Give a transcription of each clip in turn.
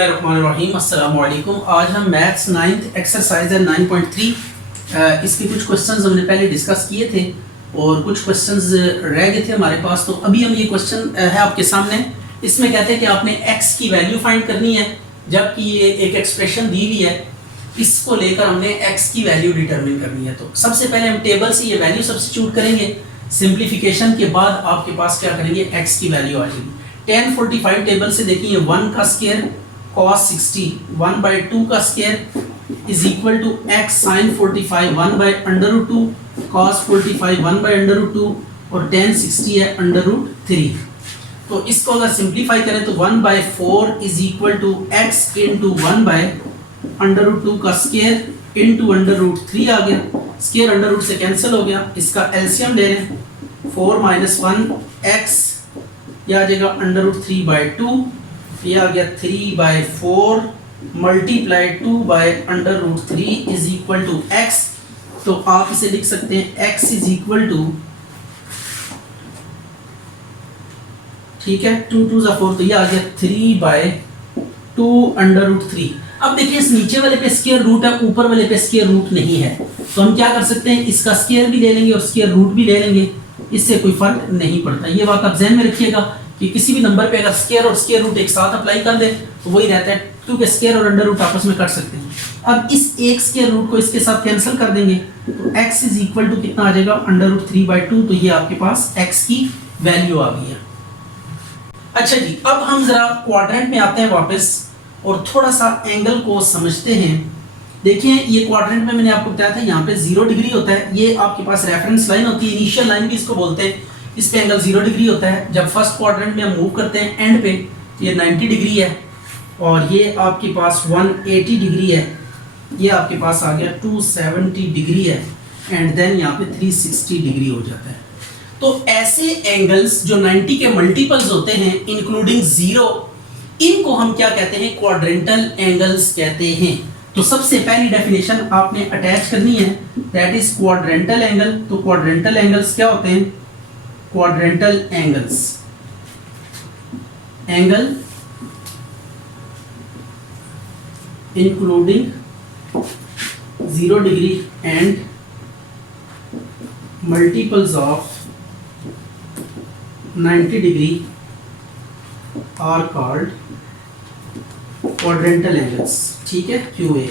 बिस्मिल्लाहिर्रहमानिर्रहीम अस्सलाम वालेकुम। आज हम मैथ्स 9th एक्सरसाइज 9.3 इसके कुछ क्वेश्चंस हमने पहले डिस्कस किए थे और कुछ क्वेश्चंस रह गए थे हमारे पास। तो अभी हम ये क्वेश्चन है आपके सामने। इसमें कहते हैं कि आपने x की वैल्यू फाइंड करनी है, जबकि ये एक एक्सप्रेशन दी हुई है, इसको लेकर हमने x की वैल्यू डिटरमिन करनी है। तो सबसे पहले हम टेबल से ये वैल्यू सब्स्टिट्यूट करेंगे। सिंप्लीफिकेशन के बाद आपके पास क्या करेंगे, x की वैल्यू आ जाएगी। 1045 टेबल से देखिए 1 का स्क्वायर cos 60 1/2 का square is equal to x sin 45 1/√2 cos 45 1/√2 और tan 60 है √3। तो इसको अगर सिंप्लीफाई करें तो 1/4 is equal to x into 1/√2 का स्क्वायर इंटू √3 आ गया। स्क्वायर अंडर से कैंसिल हो गया। इसका एलसीएम ले लें, 4 - 1 x ये आ जाएगा √3/2, ये आ गया 3/4 multiply 2/√3 is equal to x। तो आप इसे लिख सकते हैं x इज इक्वल टू, ठीक है, 2 2 4, तो ये आ गया 3/2√3। अब देखिए इस नीचे वाले पे स्क्वायर रूट है, ऊपर वाले पे स्क्वायर रूट नहीं है, तो हम क्या कर सकते हैं, इसका स्क्वायर भी ले लेंगे और स्क्वायर रूट भी ले लेंगे, इससे कोई फर्क नहीं पड़ता। ये बात आप ध्यान में रखिएगा कि किसी भी नंबर पे अगर स्क्वायर और स्क्वायर रूट एक साथ अप्लाई कर दे तो वही रहता है, क्योंकि स्क्वायर और अंडर रूट आपस में कट सकते हैं। अब इस एक स्क्वायर रूट को इसके साथ कैंसिल कर देंगे तो x इज इक्वल टू कितना आ जाएगा, √3/2। तो ये आपके पास x की वैल्यू आ गई है। अच्छा जी, अब हम जरा क्वाड्रेंट में आते हैं वापस और थोड़ा सा एंगल को समझते हैं। देखिए ये क्वाड्रेंट में मैंने आपको बताया था यहाँ पे 0 डिग्री होता है। ये आपके पास रेफरेंस लाइन होती है, इनिशियल लाइन भी इसको बोलते हैं। इस पे एंगल 0 डिग्री होता है। जब फर्स्ट क्वाड्रेंट में हम मूव करते हैं एंड पे तो ये 90 डिग्री है और ये आपके पास 180 डिग्री है, ये आपके पास आ गया 270 डिग्री है एंड देन यहाँ पे 360 डिग्री हो जाता है। तो ऐसे एंगल्स जो 90 के मल्टीपल्स होते हैं इंक्लूडिंग 0, इनको हम क्या कहते हैं, क्वाड्रेंटल एंगल्स कहते हैं। तो सबसे पहली डेफिनेशन आपने अटैच करनी है, दैट इज क्वाड्रेंटल एंगल। तो क्वाड्रेंटल एंगल्स क्या होते हैं, quadrantal angles, angle including 0 degree and multiples of 90 degree are called quadrantal angles, ठीक है, QA।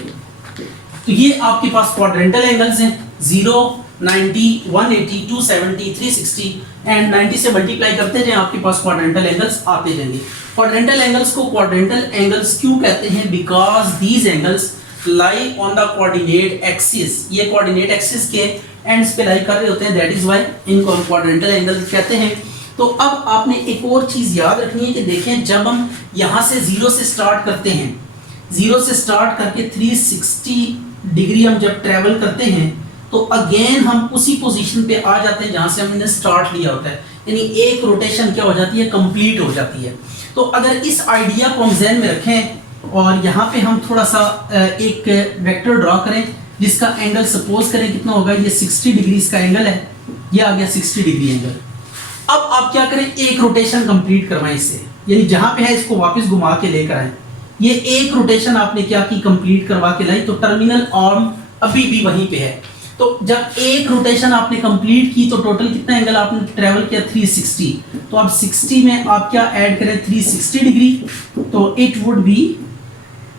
तो ये आपके पास क्वाड्रेंटल एंगल्स हैं, 0, 90, 180, 270, 360 एंड 90 से मल्टीप्लाई करते जाएं, आपके पास क्वाड्रेंटल एंगल्स आते जाएंगे। क्वाड्रेंटल एंगल्स को क्वाड्रेंटल एंगल्स क्यों कहते हैं, because these angles lie on the coordinate axis. ये कोऑर्डिनेट एक्सिस के एंड्स पे लाई कर रहे होते हैं, दैट इज व्हाई इनको हम क्वाड्रेंटल एंगल्स कहते हैं। तो अब आपने एक और चीज याद रखनी है कि देखें, जब हम यहाँ से 0 से स्टार्ट करते हैं, 0 से स्टार्ट करके 360 डिग्री हम जब ट्रेवल करते हैं तो अगेन हम उसी पोजीशन पे आ जाते हैं जहां से हमने स्टार्ट लिया होता है, यानी एक रोटेशन क्या हो जाती है, कंप्लीट हो जाती है। तो अगर इस आइडिया को हम ज़हन में रखें और यहाँ पे हम थोड़ा सा एक वेक्टर ड्रॉ करें जिसका एंगल सपोज करें कितना होगा, ये 60 डिग्री इसका एंगल है, ये आ गया 60 डिग्री एंगल। अब आप क्या करें, एक रोटेशन कंप्लीट करवाएं इससे, यानी जहां पे है इसको वापस घुमा के लेकर आए। ये एक रोटेशन आपने क्या की, कंप्लीट करवा के लाई, तो टर्मिनल आर्म अभी भी वहीं पे है। तो जब एक रोटेशन आपने कंप्लीट की तो टोटल कितना एंगल आपने ट्रेवल किया, 360। तो अब 60 में आप क्या ऐड करें, 360 डिग्री, तो it would B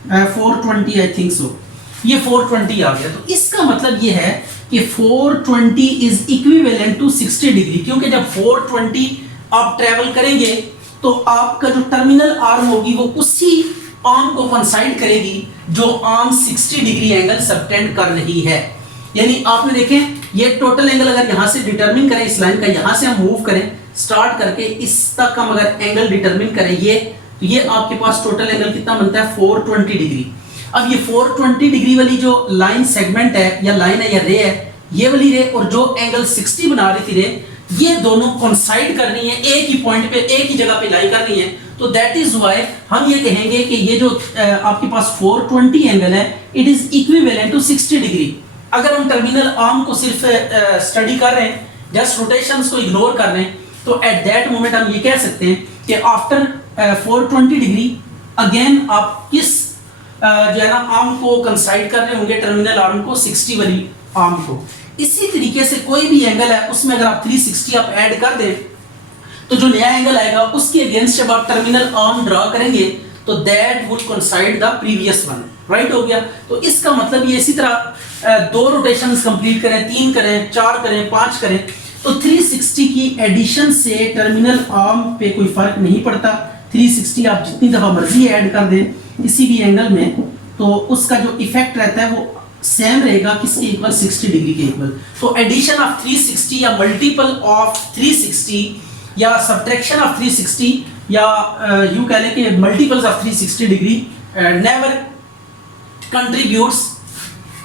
420, I think so, ये 420 आ गया। तो इसका मतलब ये है कि 420 इज इक्विवेलेंट टू 60 डिग्री, क्योंकि जब 420 आप ट्रेवल करेंगे तो आपका जो टर्मिनल आर्म होगी वो उसी आर्म को कोइंसाइड करेगी जो आर्म 60 डिग्री एंगल सबटेंड कर रही है। यानी आपने देखें ये टोटल एंगल अगर यहां से डिटरमिन करें, इस लाइन का यहां से हम मूव करें स्टार्ट करके इस तक हम अगर एंगल डिटरमिन करें ये, तो ये आपके पास टोटल एंगल कितना बनता है, 420 डिग्री। अब ये 420 डिग्री वाली जो लाइन सेगमेंट है या लाइन है या रे है, ये वाली रे और जो एंगल 60 बना रही थी रे, ये दोनों कोइंसाइड कर रही है, एक ही पॉइंट पे एक ही जगह पे लाई कर रही है। तो दैट इज व्हाई हम ये कहेंगे कि ये जो आपके पास 420 एंगल है, it is equivalent to 60 degree. अगर हम टर्मिनल आर्म को सिर्फ स्टडी कर रहे हैं, जस्ट रोटेशंस को इग्नोर कर रहे हैं, तो एट दैट मोमेंट हम ये कह सकते हैं कि आफ्टर 420 डिग्री अगेन आप किस जो है ना आर्म को कंसाइड कर रहे होंगे, टर्मिनल आर्म को, 60 वाली आर्म को। इसी तरीके से कोई भी एंगल है उसमें अगर आप 360 आप ऐड कर दें तो जो नया एंगल आएगा उसके अगेंस्ट जब आप टर्मिनल आर्म ड्रा करेंगे तो that will coincide the previous one, right हो गया। तो इसका मतलब ये इसी तरह 2 रोटेशंस कंप्लीट करें, 3 करें, 4 करें, 5 करें, तो 360 की एडिशन से टर्मिनल आर्म पे कोई फर्क नहीं पड़ता। 360 आप जितनी दफा मर्जी ऐड कर दें किसी भी एंगल में तो उसका जो इफेक्ट रहता है वो सेम रहेगा, किसके इक्वल, 60 डिग्री के इक्वल। तो एडिशन ऑफ 360 या मल्टीपल ऑफ 360 या सब्ट्रैक्शन ऑफ 360 या यूं कह लें कि multiples of 360 degree never contributes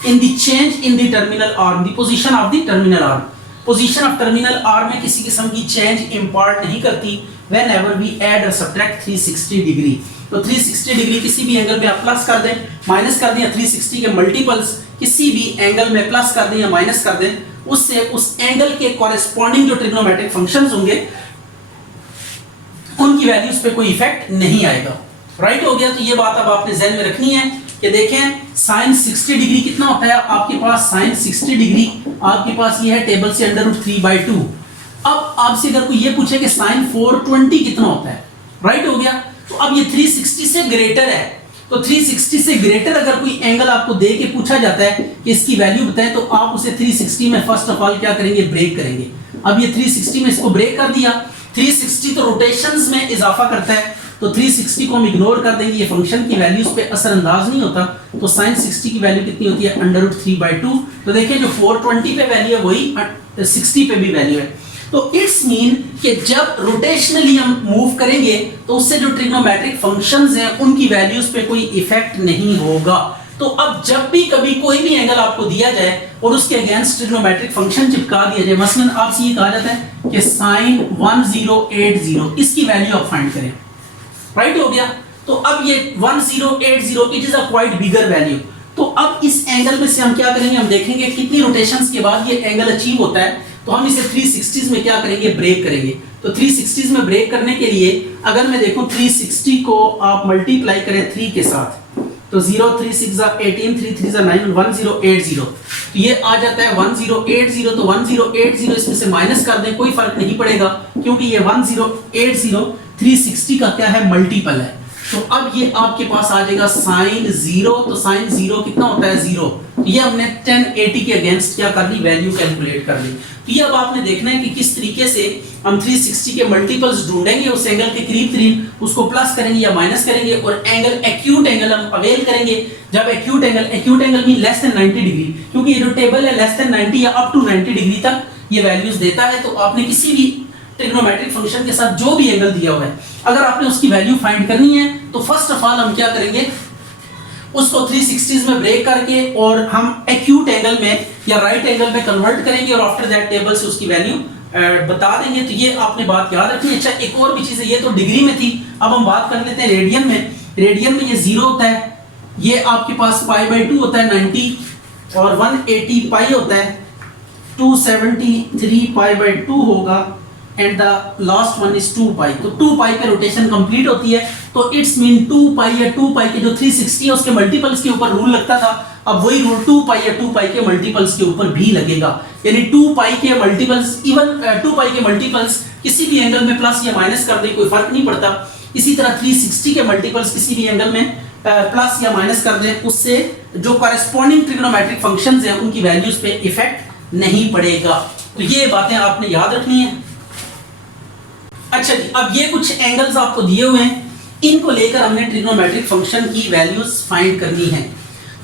in the change in the terminal arm, the position of the terminal arm. Position of terminal arm में किसी किस्म की चेंज इंपार्ट नहीं करती व्हेनेवर वी ऐड और सब्ट्रैक्ट 360 डिग्री। तो 360 डिग्री किसी भी एंगल में आप प्लस कर दें, माइनस कर दें, या 360 के मल्टीपल्स किसी भी एंगल में प्लस कर दें या माइनस कर दें, उससे उस एंगल के कॉरेस्पॉन्डिंग जो ट्रिग्नोमेट्रिक फंक्शंस होंगे उनकी वैल्यूज पे कोई इफेक्ट नहीं आएगा, राइट हो गया। तो ये बात अब आपने ध्यान में रखनी है कि देखें साइन 60 डिग्री कितना होता है आपके पास, साइन 60 डिग्री आपके पास ये है टेबल से √3/2। अब आपसे अगर कोई ये पूछे कि साइन 420 कितना होता है, राइट हो गया, तो अब ये 360 से ग्रेटर है, तो 360 से ग्रेटर अगर कोई एंगल आपको दे के पूछा जाता है कि इसकी वैल्यू बताएं तो आप उसे 360 में फर्स्ट ऑफ ऑल क्या करेंगे, ब्रेक करेंगे। अब ये 360 में इसको ब्रेक कर दिया, 360 तो रोटेशंस में इजाफा करता है, तो 360 को हम इग्नोर कर देंगे, ये फंक्शन की वैल्यूज पे असरअंदाज नहीं होता। तो sin 60 की वैल्यू कितनी होती है, √3/2। तो देखिए जो 420 पे वैल्यू है वही 60 पे भी वैल्यू है। तो इट्स मीन कि जब रोटेशनली हम मूव करेंगे तो उससे जो ट्रिग्नोमेट्रिक फंक्शंस हैं उनकी वैल्यूज पे कोई इफेक्ट नहीं होगा। तो अब जब भी कभी कोई भी एंगल आपको दिया जाए और उसके अगेंस्ट ट्रिग्नोमेट्रिक फंक्शन चिपका दिया जाए, मसलन आपसे ये कहा जाता है कि sin 1080 इसकी वैल्यू आप फाइंड करें, राइट हो गया। तो अब ये 1080 it is a quite bigger value. तो अब इस एंगल में से हम क्या करेंगे, हम देखेंगे कितनी रोटेशंस के बाद ये एंगल अचीव होता है, तो हम इसे 360s में क्या करेंगे, ब्रेक करेंगे। तो 360s में ब्रेक करने के लिए अगर मैं देखूं 360 को आप मल्टीप्लाई करें 3 के साथ, तो 0 3 6 18 3 3 9 1080, तो ये आ जाता है 1080। तो 1080 इसमें से माइनस कर दें कोई फर्क नहीं पड़ेगा क्योंकि ये 1080 360 का क्या है, मल्टीपल है। तो अब ये आपके पास आ जाएगा sin 0, तो sin 0 कितना होता है, 0। ये हमने 1080 के अगेंस्ट क्या कर ली, वैल्यू कैलकुलेट कर ली। तो ये अब आपने देखना है कि किस तरीके से हम 360 के मल्टीपल्स ढूंढेंगे, उस एंगल के करीब करीब उसको प्लस करेंगे या माइनस करेंगे, और एंगल एक्यूट एंगल हम अवेल करेंगे। जब एक्यूट एंगल भी लेस देन 90 डिग्री, क्योंकि ये जो टेबल है लेस देन 90 या अप टू 90 डिग्री तक ये वैल्यूज देता है। तो आपने किसी भी ट्रिग्नोमेट्रिक फंक्शन के साथ जो भी एंगल दिया हुआ है, अगर आपने उसकी वैल्यू फाइंड करनी है तो फर्स्ट ऑफ ऑल हम क्या करेंगे, उसको 360s में ब्रेक करके और हम एक्यूट एंगल में या राइट एंगल में कन्वर्ट करेंगे और आफ्टर दैट टेबल से उसकी वैल्यू बता देंगे। तो ये आपने बात याद रखनी है। अच्छा, एक और भी चीज है, ये तो डिग्री में थी, अब हम बात कर लेते हैं रेडियन में। रेडियन में ये 0 होता है, ये आपके पास π/2 होता है 90, और 180 पाई होता है, 273 π/2 होगा, and the last one is 2 पाई। तो 2 पाई पे रोटेशन कंप्लीट होती है, तो इट्स मीन 2 पाई या 2 पाई के जो 360 है उसके मल्टीपल्स के ऊपर रूल लगता था, अब वही रूल 2 पाई या 2 पाई के मल्टीपल्स के ऊपर भी लगेगा। यानी 2 पाई के मल्टीपल्स, इवन 2 पाई के मल्टीपल्स किसी भी एंगल में प्लस या माइनस कर दे कोई फर्क नहीं पड़ता। इसी तरह 360 के मल्टीपल्स किसी भी एंगल में प्लस या माइनस कर दें, उससे जो कॉरेस्पॉन्डिंग ट्रिग्नोमेट्रिक फंक्शंस हैं उनकी वैल्यूज पे इफेक्ट नहीं पड़ेगा। तो ये बातें आपने याद रखनी है। अच्छा जी, अब ये कुछ एंगल्स आपको दिए हुए हैं, इनको लेकर हमने ट्रिग्नोमेट्रिक फंक्शन की वैल्यूज फाइंड करनी है।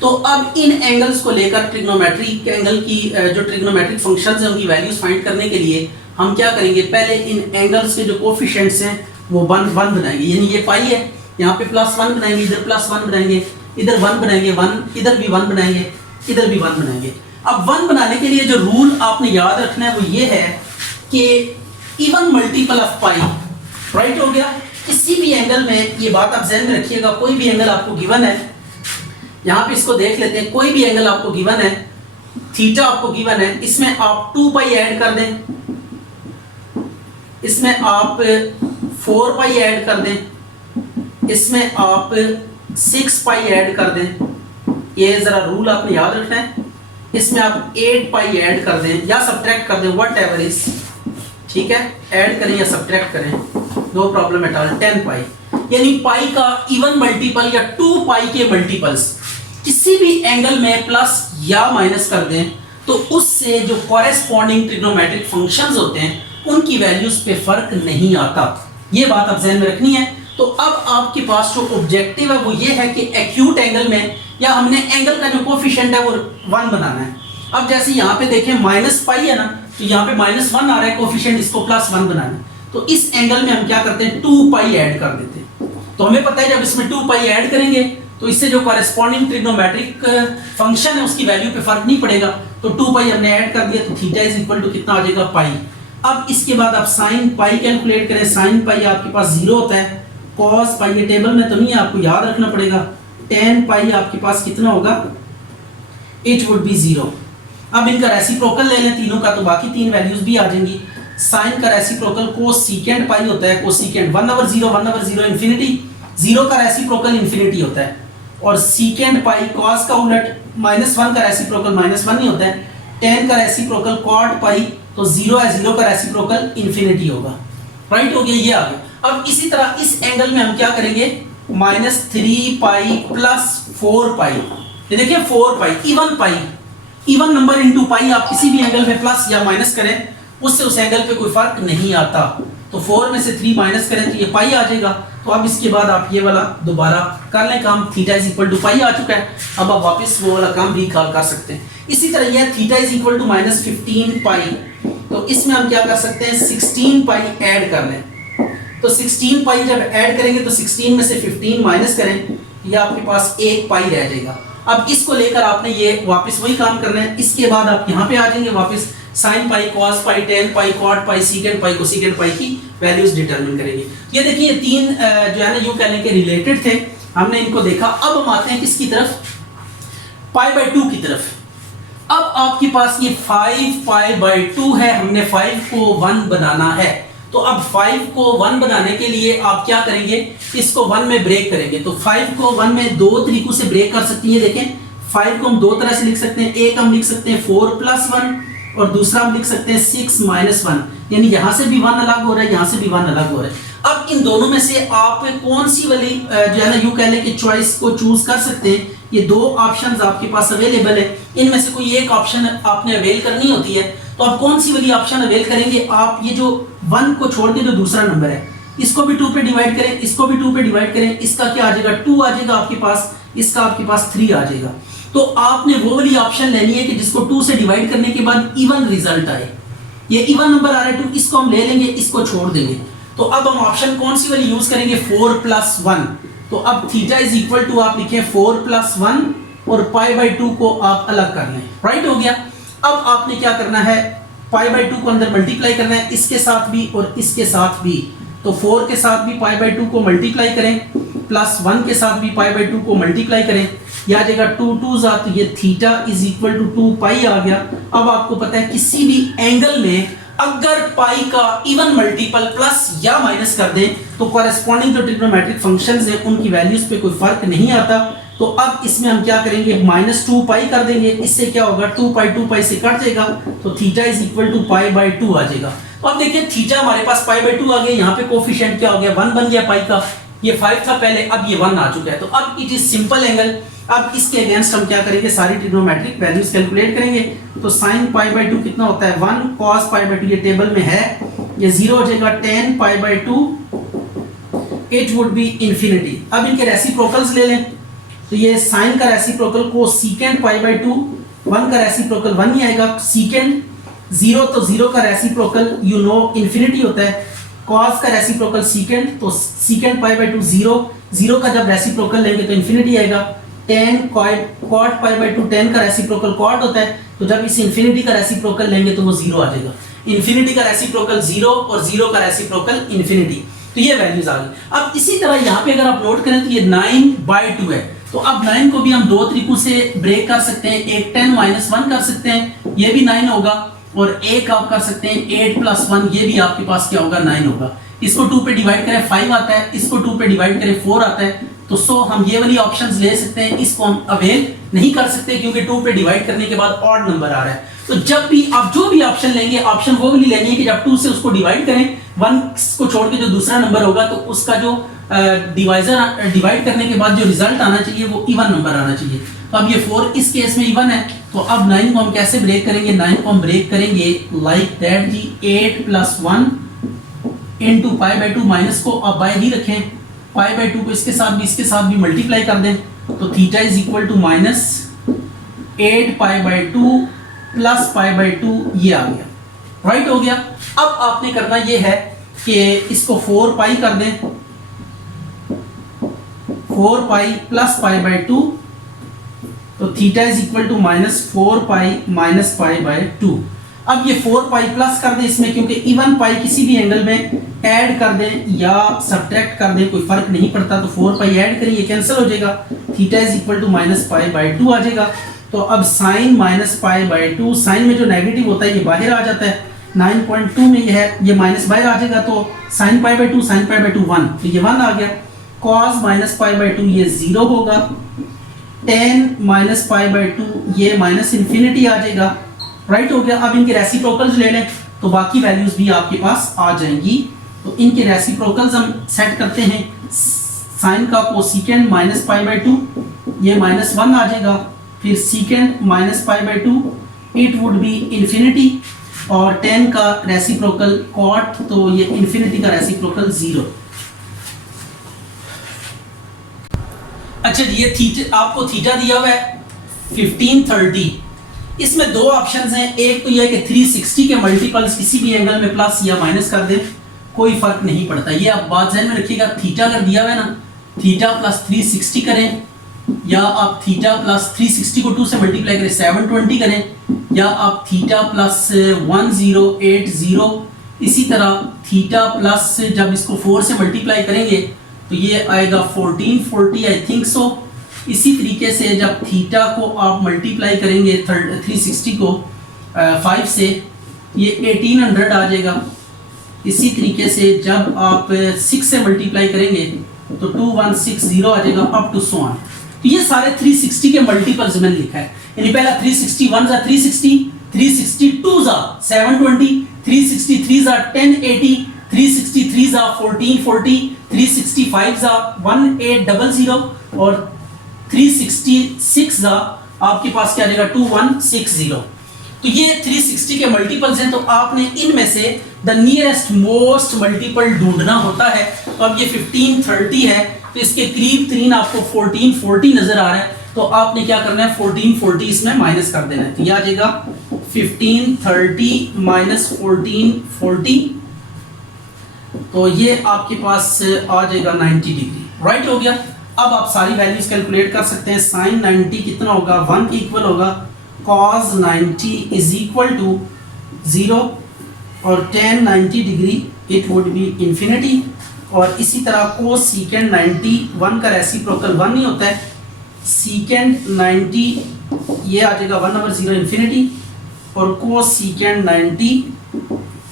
तो अब इन एंगल्स को लेकर ट्रिग्नोमेट्रिक एंगल की जो ट्रिग्नोमेट्रिक फंक्शंस हैं उनकी वैल्यूज फाइंड करने के लिए हम क्या करेंगे, पहले इन एंगल्स के जो कोफिशिएंट्स हैं वो 1 बनाएंगे। यानी ये पाई है, यहाँ पे +1 बनाएंगे, इधर +1 बनाएंगे, इधर 1 बनाएंगे, 1 इधर भी 1 बनाएंगे, इधर भी 1 बनाएंगे। अब 1 बनाने के लिए जो रूल आपने याद रखना है वो ये है कि even multiple of pi, right हो गया। किसी भी एंगल में ये बात आप ध्यान में रखिएगा, कोई भी एंगल आपको गिवन है, यहाँ पे इसको देख लेते हैं, कोई भी एंगल आपको गिवन है, थीटा आपको गिवन है, इसमें आप 2 पाई ऐड कर दें, इसमें आप 4 पाई ऐड कर दें, इसमें आप 6 पाई ऐड कर दें, ये जरा रूल आपने याद रखना है। इसमें आप 8 पाई ऐड कर दें या सब्ट्रैक्ट कर दें, वट एवर इज, ठीक है, ऐड करें या सब्ट्रैक्ट करें, नो प्रॉब्लम एट ऑल। 10 पाई यानी पाई का इवन मल्टीपल या 2 पाई के मल्टीपल्स किसी भी एंगल में प्लस या माइनस कर दें तो उससे जो कॉरेस्पॉन्डिंग ट्रिग्नोमेट्रिक फंक्शंस होते हैं उनकी वैल्यूज पे फर्क नहीं आता। ये बात आप ध्यान में रखनी है। तो अब आपके पास जो ऑब्जेक्टिव है वो ये है कि एक्यूट एंगल में या हमने एंगल का जो कोफिशिएंट है वो 1 बनाना है। अब जैसे यहाँ पे देखें माइनस पाई है ना, तो यहाँ पे -1 आ रहा है कोफिशिएंट, इसको +1 बनाना है। तो इस एंगल में हम क्या करते हैं, 2 पाई ऐड कर देते हैं। तो हमें पता है जब इसमें 2 पाई ऐड करेंगे तो इससे जो कॉरेस्पॉन्डिंग ट्रिग्नोमेट्रिक फंक्शन है उसकी वैल्यू पे फर्क नहीं पड़ेगा। तो 2 पाई हमने ऐड कर दिया तो थीटा इज इक्वल टू कितना आ जाएगा, पाई। अब इसके बाद आप साइन पाई कैलकुलेट करें। साइन पाई आपके पास 0 होता है, कॉस पाई ये टेबल में तो नहीं है, आपको याद रखना पड़ेगा। tan पाई आपके पास कितना होगा, इट वुड बी 0। अब इनका रेसिप्रोकल ले लें तीनों का तो बाकी 3 वैल्यूज भी आ जाएंगी। साइन का रेसिप्रोकल कोसेकेंट पाई होता है, कोसेकेंट 1/0 इन्फिनिटी, 0 का रेसिप्रोकल इन्फिनिटी होता है। और सीकेंट पाई कॉस का उलट, -1 का रेसिप्रोकल -1 नहीं होता है। tan का रेसिप्रोकल कॉट पाई, तो 0 है, 0 का रेसिप्रोकल इन्फिनिटी होगा। राइट हो गया, ये आ गया। अब इसी तरह इस एंगल में हम क्या करेंगे, -3 पाई प्लस 4 पाई। ये देखिए 4 पाई इवन नंबर इनटू पाई, आप किसी भी एंगल में प्लस या माइनस करें उससे उस एंगल पे कोई फर्क नहीं आता। तो 4 में से 3 माइनस करें तो ये पाई आ जाएगा। तो अब इसके बाद आप ये वाला दोबारा कर लें काम, थीटा इज इक्वल टू पाई आ चुका है। अब आप वापस वो वाला काम भी कर सकते हैं। इसी तरह यह थीटा इज इक्वल टू -15 पाई, तो इसमें हम क्या कर सकते हैं, 16 पाई ऐड कर लें। तो 16 पाई जब ऐड करेंगे तो 16 में से 15 माइनस करें, ये आपके पास 1 पाई रह जाएगा। अब इसको लेकर आपने ये वापस वही काम करना है। इसके बाद आप यहाँ पे आ जाएंगे वापस, sine pi, cos pi, tan पाई, कॉट पाई, सीकेंट पाई, कोसेकेंट पाई की वैल्यूज डिटरमिन करेंगे। ये देखिए ये 3 जो है ना यूं कह लें कि रिलेटेड थे, हमने इनको देखा। अब हम आते हैं किसकी तरफ, π/2 की तरफ। अब आपके पास ये 5π/2 है, हमने 5 को 1 बनाना है। तो अब 5 को 1 बनाने के लिए आप क्या करेंगे, इसको 1 में ब्रेक करेंगे। तो 5 को 1 में 2 तरीकों से ब्रेक कर सकते हैं। देखें 5 को हम 2 तरह से लिख सकते हैं। एक हम लिख सकते हैं 4 + 1 और दूसरा हम लिख सकते हैं 6 - 1, यानी यहां से भी 1 अलग हो रहा है, यहां से भी 1 अलग हो रहा है। अब इन दोनों में से आप कौन सी वाली जो है ना यूं कह लें कि चॉइस को चूज कर सकते हैं। ये 2 ऑप्शंस आपके पास अवेलेबल है, इनमें से कोई एक ऑप्शन आपने अवेल करनी होती है। तो आप कौन सी वाली ऑप्शन अवेल करेंगे, आप ये जो 1 को छोड़ के जो दूसरा नंबर है इसको भी 2 पे डिवाइड करें, इसको भी 2 पे डिवाइड करें, इसका क्या आ जाएगा, 2 आ जाएगा आपके पास, इसका आपके पास 3 आ जाएगा। तो आपने वो वाली ऑप्शन लेनी है कि जिसको 2 से डिवाइड करने के बाद इवन रिजल्ट आए। ये इवन नंबर आ रहा है 2, इसको हम ले लेंगे, इसको छोड़ देंगे। तो अब हम ऑप्शन कौन सी वाली यूज करेंगे, 4 + 1। तो अब थीटा इज इक्वल टू आप लिखें 4 + 1 और π/2 को आप अलग कर लें। राइट हो गया। अब आपने क्या करना है, π/2 को अंदर मल्टीप्लाई करना है, इसके साथ भी और इसके साथ भी। तो 4 के साथ भी π/2 को मल्टीप्लाई करें, प्लस 1 के साथ भी π/2 को मल्टीप्लाई करें, यह आ जाएगा 2 2 जा, तो ये थीटा इज इक्वल टू 2 पाई आ गया। अब आपको पता है किसी भी एंगल में अगर पाई का इवन मल्टीपल प्लस या माइनस कर दें तो कॉरेस्पॉन्डिंग जो ट्रिग्नोमेट्रिक फंक्शंस हैं उनकी वैल्यूज पे कोई फर्क नहीं आता। तो अब इसमें हम क्या करेंगे, -2 पाई कर देंगे, इससे क्या होगा 2 पाई से कट जाएगा, तो थीटा इज इक्वल टू π/2 आ जाएगा। तो अब देखिए थीटा हमारे पास π/2 आ गया, यहाँ पे कोफिशिएंट क्या हो गया, 1 बन गया पाई का। ये 5 था पहले, अब ये 1 आ चुका है। तो अब इट इज सिंपल एंगल। अब इसके अगेंस्ट हम क्या करेंगे, सारी ट्रिग्नोमेट्रिक वैल्यूज कैलकुलेट करेंगे। तो sin π/2 कितना होता है 1, cos π/2 ये टेबल में है, ये 0 हो जाएगा, tan π/2 it would be infinity. अब इनके रेसिप्रोकल्स ले लें। तो ये sin का रेसिप्रोकल कोसेकेंट π/2, 1 का रेसिप्रोकल 1 ही आएगा, सीकेंट 0 तो 0 का रेसिप्रोकल यू नो इन्फिनिटी होता है, cos का रेसिप्रोकल सीकेंट, तो सीकेंट π/2 0 का जब रेसिप्रोकल लेंगे तो इन्फिनिटी आएगा। tan cot π/2, tan का रेसिप्रोकल cot होता है, तो जब इस इन्फिनिटी का रेसिप्रोकल लेंगे तो वो 0 आ जाएगा। इन्फिनिटी का रेसिप्रोकल 0 और 0 का रेसिप्रोकल इन्फिनिटी, तो ये वैल्यूज आ गई। अब इसी तरह यहाँ पे अगर आप नोट करें तो ये 9/2 है। तो अब 9 को भी हम 2 तरीकों से ब्रेक कर सकते हैं, एक 10 - 1 कर सकते हैं, ये भी 9 होगा, और एक आप कर सकते हैं 8 + 1, ये भी आपके पास क्या होगा 9 होगा। इसको 2 पे डिवाइड करें 5 आता है, इसको 2 पे डिवाइड करें 4 आता है। तो सो हम ये वाली ऑप्शंस ले सकते हैं, इसको हम अवेल नहीं कर सकते क्योंकि 2 पे डिवाइड करने के बाद ऑड नंबर आ रहा है। तो जब भी आप जो भी ऑप्शन लेंगे, ऑप्शन वो वाली लेनी है कि जब 2 से उसको डिवाइड करें, 1 को छोड़ के जो दूसरा नंबर होगा तो उसका जो डिवाइजर डिवाइड करने के बाद जो रिजल्ट आना चाहिए वो इवन नंबर आना चाहिए। तो अब ये 4 इस केस में इवन है, तो अब 9 को हम कैसे ब्रेक करेंगे? 9 को हम ब्रेक करेंगे लाइक दैट जी, 8 + 1 into π/2 माइनस को अब बाय ही रखें, π/2 को इसके साथ भी मल्टीप्लाई कर दें, तो theta is equal to minus 8π/2 plus π/2 ये आ गया, राइट हो गया। अब आपने करना ये है कि इसको 4π कर दें, 4π प्लस π/2, तो theta is equal to minus 4π minus π/2। अब ये 4π प्लस कर दें इसमें, क्योंकि इवन पाई किसी भी एंगल में ऐड कर दें या सब्ट्रैक्ट कर दें कोई फर्क नहीं पड़ता, तो 4π ऐड करें ये कैंसिल हो जाएगा, theta is equal to minus π/2 आ जाएगा। तो अब साइन माइनस π/2, साइन में जो नेगेटिव होता है ये बाहर आ जाता है, 9.2 में ये है, ये माइनस बाहर आ जाएगा, तो साइन π/2 sin π/2 1, तो ये 1 आ गया। cos माइनस π/2 ये 0 होगा, tan माइनस π/2 ये माइनस इन्फिनिटी आ जाएगा, राइट हो गया। अब इनके रेसिप्रोकल्स ले लें तो बाकी वैल्यूज भी आपके पास आ जाएंगी। तो इनके रेसिप्रोकल्स हम सेट करते हैं, साइन का कोसेकेंट माइनस π/2 ये -1 आ जाएगा, फिर second minus π/2 it would be infinity, और tan का रेसिप्रोकल कॉट, तो ये इन्फिनिटी का रेसिप्रोकल 0। अच्छा जी, ये थीटा आपको थीटा दिया हुआ है 1530, इसमें दो ऑप्शंस हैं, एक तो यह कि 360 के मल्टीपल्स किसी भी एंगल में प्लस या माइनस कर दें, कोई फर्क नहीं पड़ता। ये आप बात ध्यान में रखिएगा, थीटा अगर दिया हुआ है ना, थीटा प्लस 360 करें, या आप थीटा प्लस 360 को 2 से मल्टीप्लाई करें 720 करें, या आप थीटा प्लस 1080, इसी तरह थीटा प्लस जब इसको 4 से मल्टीप्लाई करेंगे तो ये आएगा 1440 आई थिंक सो। इसी तरीके से जब थीटा को आप मल्टीप्लाई करेंगे 360 को 5 से, ये 1800 आ जाएगा। इसी तरीके से जब आप 6 से मल्टीप्लाई करेंगे तो 2160 आ जाएगा, अप टू सो ऑन। तो ये सारे 360 के मल्टीपल्स मैंने लिखा है, यानी पहला 361 जा 360, 362 जा 720, 363 जा 1080, 363 जा 1440, 365 जा 1800 और 366 जा आपके पास क्या आ जाएगा 2160। तो ये 360 के मल्टीपल्स हैं, तो आपने इनमें से द नियरेस्ट मोस्ट मल्टीपल ढूंढना होता है। तो अब ये 1530 है, तो इसके करीब तरीन आपको 1440 नजर आ रहा है, तो आपने क्या करना है 1440 इसमें माइनस कर देना है, तो ये आ जाएगा 1530 माइनस 1440, तो ये आपके पास आ जाएगा 90 डिग्री, राइट हो गया। अब आप सारी वैल्यूज कैलकुलेट कर सकते हैं। साइन 90 कितना होगा, 1 के इक्वल होगा, कॉस 90 इज इक्वल टू 0, और tan 90 degree it would be infinity, और इसी तरह कोस सीकेंड 90 1 का रेसिप्रोकल 1 नहीं होता है, सीकेंड 90 ये आ जाएगा 1/0 इन्फिनिटी, और कोस सीकेंड 90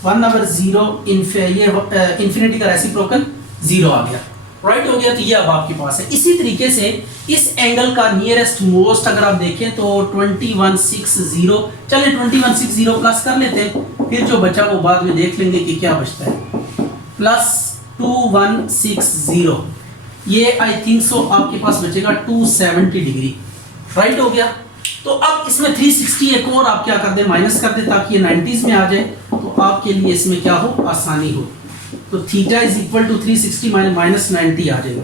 1/0 इन्फिनिटी का रेसिप्रोकल 0 आ गया, राइट हो गया। तो ये अब आपके पास है। इसी तरीके से इस एंगल का नियरेस्ट मोस्ट अगर आप देखें तो 2160, चलिए 2160 प्लस कर लेते हैं, फिर जो बचा वो बाद में देख लेंगे कि क्या बचता है, प्लस 2160, ये आई थिंक सो आपके पास बचेगा 270 डिग्री, राइट हो गया। तो अब इसमें 360 एक और आप क्या कर दें माइनस कर दें ताकि ये 90s में आ जाए, तो आपके लिए इसमें क्या हो आसानी हो, तो theta is equal to 360 minus 90 आ जाएगा।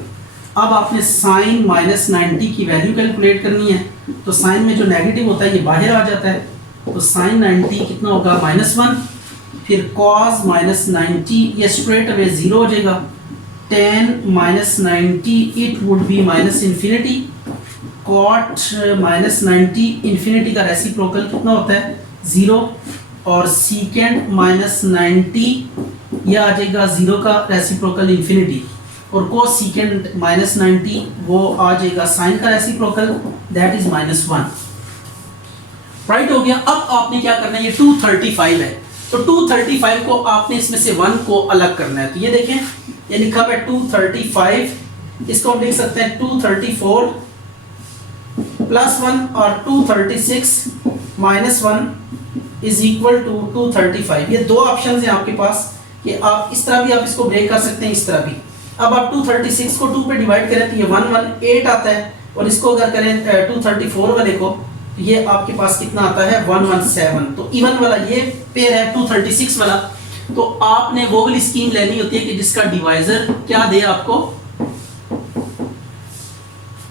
अब आपने साइन माइनस 90 की वैल्यू कैलकुलेट करनी है, तो साइन में जो नेगेटिव होता है ये बाहर आ जाता है, तो साइन 90 कितना होगा -1, फिर कॉस माइनस 90 ये स्ट्रेट अवे 0 हो जाएगा, tan minus 90 it would be minus infinity, cot minus 90 infinity का रेसिप्रोकल कितना होता है 0, और सीकेंड माइनस 90 यह आ जाएगा 0 का रेसिप्रोकल इन्फिनिटी, और कोस सीकेंड माइनस 90 वो आ जाएगा साइन का रेसिप्रोकल दैट इज -1, राइट हो गया। अब आपने क्या करना है, ये 235 है, तो 235 को आपने इसमें से 1 को अलग करना है। तो ये देखें, ये लिखा हुआ है 235, इसको हम लिख सकते हैं 234 प्लस 1 और 236 माइनस 1 इज इक्वल टू 235। ये दो ऑप्शन हैं आपके पास कि आप इस तरह भी आप इसको ब्रेक कर सकते हैं, इस तरह भी। अब आप 236 को 2 पे डिवाइड करें तो ये 118 आता है, और इसको अगर करें 234 वाले को तो ये आपके पास कितना आता है 117। तो इवन वाला ये पेयर है 236 वाला। तो आपने वो वाली स्कीम लेनी होती है कि जिसका डिवाइजर क्या दे आपको,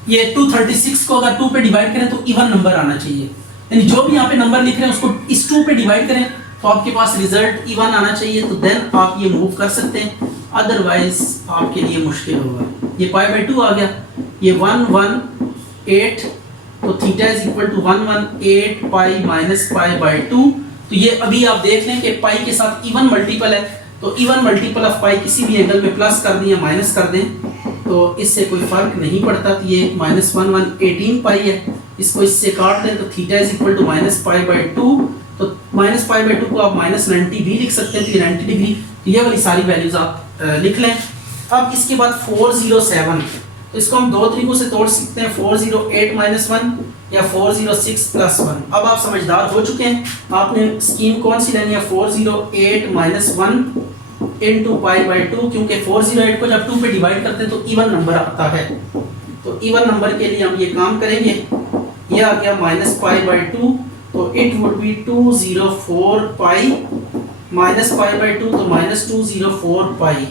ये 236 को अगर 2 पे डिवाइड करें तो इवन नंबर आना चाहिए, यानी जो भी यहाँ पे नंबर लिख रहे हैं उसको इस 2 पे डिवाइड करें तो आपके पास रिजल्ट इवन आना चाहिए। तो देन आप ये मूव कर सकते हैं, अदरवाइज आपके लिए मुश्किल होगा। ये π/2 आ गया, ये 118, तो theta is equal to 118 pi minus π/2। तो ये अभी आप देख लें कि पाई के साथ इवन मल्टीपल है, तो इवन मल्टीपल ऑफ पाई किसी भी एंगल में प्लस कर दें या माइनस कर दें तो इससे कोई फर्क नहीं पड़ता। तो ये माइनस 118 पाई है, इसको इससे काट दें तो theta is equal to minus π/2। तो माइनस π/2 को आप माइनस 90 भी लिख सकते हैं, तो 90 डिग्री। तो ये वाली सारी वैल्यूज आप लिख लें। अब इसके बाद 407, तो इसको हम दो तरीकों से तोड़ सकते हैं, 408 माइनस 1 या 406 प्लस 1। अब आप समझदार हो चुके हैं, आपने स्कीम कौन सी लेनी है, 408 माइनस 1 इंटू π/2, क्योंकि 408 को जब 2 पे डिवाइड करते हैं तो इवन नंबर आता है। तो इवन नंबर के लिए हम ये काम करेंगे, ये आ गया माइनस π/2, तो it would be 204 pi minus π/2, तो माइनस 204 पाई।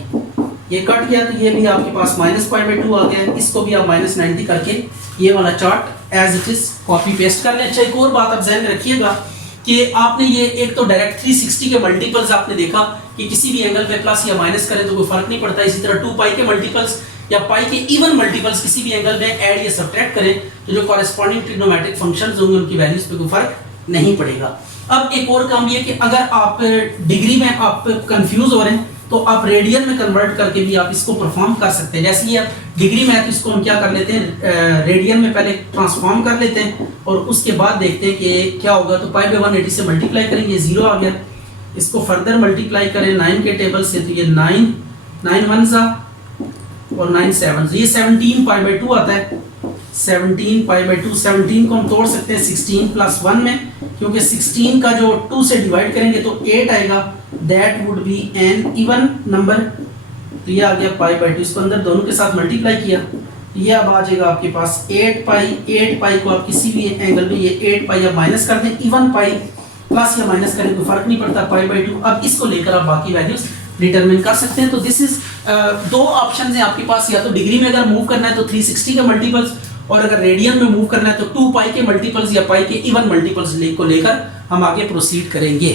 ये कट गया तो ये भी आपके पास माइनस π/2 आ गया। इसको भी आप माइनस 90 करके ये वाला chart as it is copy paste कर लें। अच्छा, एक और बात आप ध्यान में रखिएगा कि आपने ये एक तो डायरेक्ट 360 के मल्टीपल्स आपने देखा कि किसी भी एंगल पे प्लस या माइनस करें तो कोई फर्क नहीं पड़ता। इसी तरह 2 पाई के मल्टीपल्स या पाई के इवन मल्टीपल्स किसी भी एंगल में ऐड या सब्ट्रैक्ट करें तो जो कॉरेस्पॉन्डिंग ट्रिग्नोमेट्रिक फंक्शंस होंगे उनकी वैल्यूज पे कोई फर्क नहीं पड़ेगा। अब एक और काम ये कि अगर आप डिग्री में आप कंफ्यूज हो रहे हैं तो आप रेडियन में कन्वर्ट करके भी आप इसको परफॉर्म कर सकते हैं। जैसे ये डिग्री में है तो इसको हम क्या कर लेते हैं, रेडियन में पहले ट्रांसफॉर्म कर लेते हैं और उसके बाद देखते हैं कि क्या होगा। तो π/180 से मल्टीप्लाई करेंगे, 0 आ गया। इसको फर्दर मल्टीप्लाई करें 9 के टेबल से तो ये 9 1 और 9 7, ये 17 π/2 आता है। 17 π/2, 17 को हम तोड़ सकते हैं 16 प्लस 1 में, क्योंकि 16 का जो 2 से डिवाइड करेंगे तो 8 आएगा, that would be an even number. तो ये आ गया π/2, इसको अंदर दोनों के साथ मल्टीप्लाई किया, ये अब आ जाएगा आपके पास 8 पाई को आप किसी भी एंगल में ये 8 पाई आप माइनस कर दें, इवन पाई प्लस या माइनस करें कोई फर्क नहीं पड़ता, π/2। अब इसको लेकर आप बाकी वैल्यूज डिटरमिन कर सकते हैं। तो दिस इज दो ऑप्शन है आपके पास, या तो डिग्री में अगर मूव करना है तो 360 के मल्टीपल्स, और अगर रेडियन में मूव करना है तो 2 पाई के मल्टीपल्स या पाई के इवन मल्टीपल्स को लेकर हम आगे प्रोसीड करेंगे।